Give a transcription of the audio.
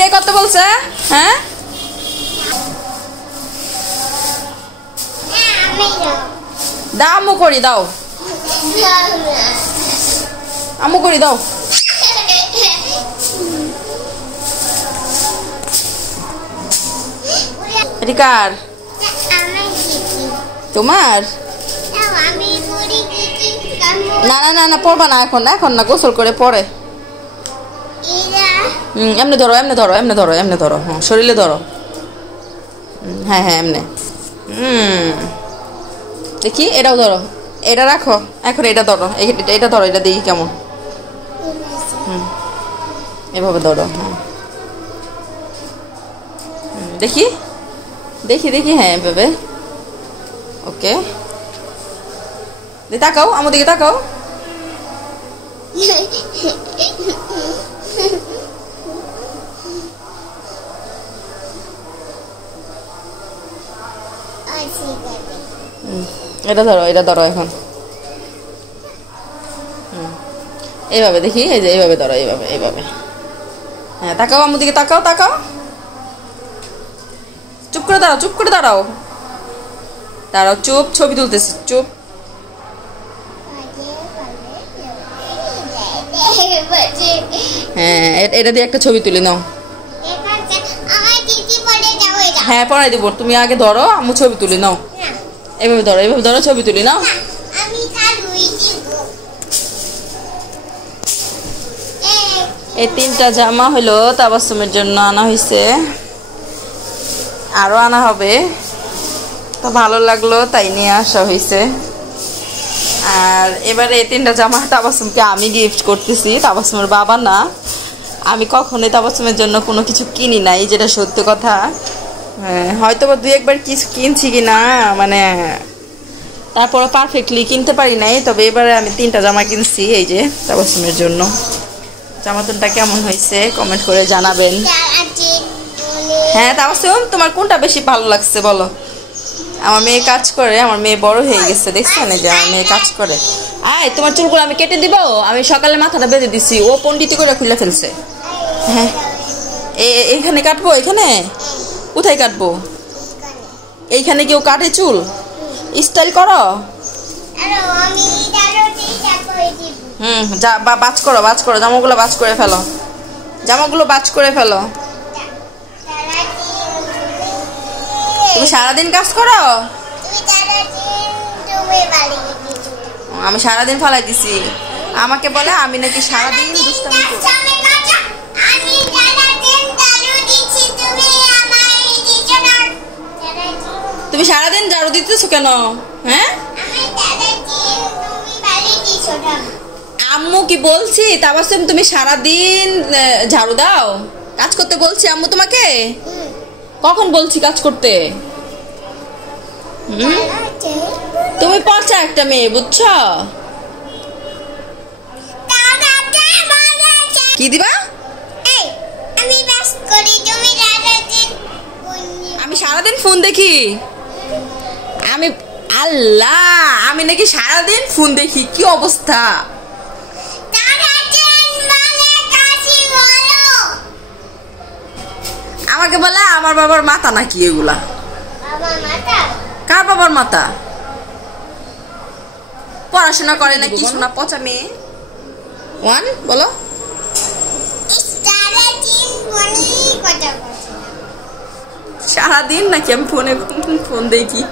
কে করতে বলছে? হ্যাঁ দাও, আম্মু করি দাও, আম্মু করি দাও। কার? তোমার? না না না না পড়বা না এখন, এখন না, গোসল করে পরে। এমনি ধরো, এমনি ধরো, এমনি ধরো, এমনি ধরো, হ্যাঁ শরীরে ধরো। হ্যাঁ হ্যাঁ এমনি। দেখি এটাও ধরো, এটা রাখো, এখন এটা ধরো, এটা ধরো, এটা দেখি কেমন। এভাবে ধরো, হ্যাঁ দেখি দেখি দেখি, হ্যাঁ এভাবে। ওকে তাকাও, আমার দিকে তাকাও। এটা ধরো, এটা ধরো এখন। এইভাবে দেখি, এই যে এইভাবে ধরো, এইভাবে এইভাবে। হ্যাঁ তাকাও, আমার দিকে তাকাও, তাকাও। চুপ করে দাঁড়াও, চুপ করে দাঁড়াও, দাঁড়াও, চুপ, ছবি তুলতেছি, চুপ। হ্যাঁ এটা দিয়ে একটা ছবি তুলে নাও। হ্যাঁ পড়াই দিব, তুমি আগে ধরো, আম্মু ছবি তুলে নাও। এভাবে ধরো, এভাবে ধরো, ছবি তুলি নাও। এই 3টা জামা হলো তাবাসসুমের জন্য আনা হয়েছে, আরো আনা হবে, তো ভালো লাগলো তাই নিয়ে আসা হয়েছে। আর এবারে এই 3টা জামা তাবাসসুমকে আমি গিফট করতেছি, তাবাসসুমের বাবা না। আমি কখনোই তাবাসসুমের জন্য কোনো কিছু কিনি নাই, যেটা সত্যি কথা। হয়তো বা 2-1বার কিছু কিনছি কিনা, মানে তারপরে পারফেক্টলি কিনতে পারি নাই। তবে এবারে আমি 3টা জামা কিনছি এই যে তাবাসসুমের জন্য। জামাতুনটা কেমন হয়েছে কমেন্ট করে জানাবেন। হ্যাঁ তাবাসসুম, তোমার কোনটা বেশি ভালো লাগছে বলো? আমার মেয়ে কাজ করে, আমার মেয়ে বড় হয়ে গেছে, দেখছো না যে আমার মেয়ে কাজ করে। আয় তোমার চুলগুলো আমি কেটে দিব, আমি সকালে মাথাটা বেঁধে দিছি, ও পন্ডিতি করে খুলে ফেলছে। হ্যাঁ এইখানে কাটবো, এখানে কোথায় কাটবো? এইখানে কেউ কাটে চুল? স্টাইল করো। যা বাজ করো, বাজ করো, জামাগুলো বাজ করে ফেলো, জামাগুলো বাজ করে ফেলো। তুমি সারাদিন কাজ করো? আমি সারাদিন ফালাই দিছি, আমাকে বলে আমি নাকি সারাদিন দুষ্টামি করি। তুমি সারাদিন ঝাড়ু দিতেছো কেন? হ্যাঁ আম্মু কি বলছি তাবাসসুম তুমি সারাদিন ঝাড়ু দাও, কাজ করতে বলছি আম্মু তোমাকে? কখন বলছি কাজ করতে? তুমি পচা একটা মেয়ে, বুঝছো? কি দিবা? আমি সারাদিন ফোন দেখি? আমি আল্লাহ, আমি নাকি সারাদিন ফোন দেখি? কি অবস্থা! আমাকে বলে আমার বাবার মাথা নাকি এগুলা? কার বাবার মাথা? পড়াশোনা করে নাকি শোনা পচা মেয়ে। ওয়ান বলো। সারাদিন নাকি আমি ফোনে ফোন দেখি?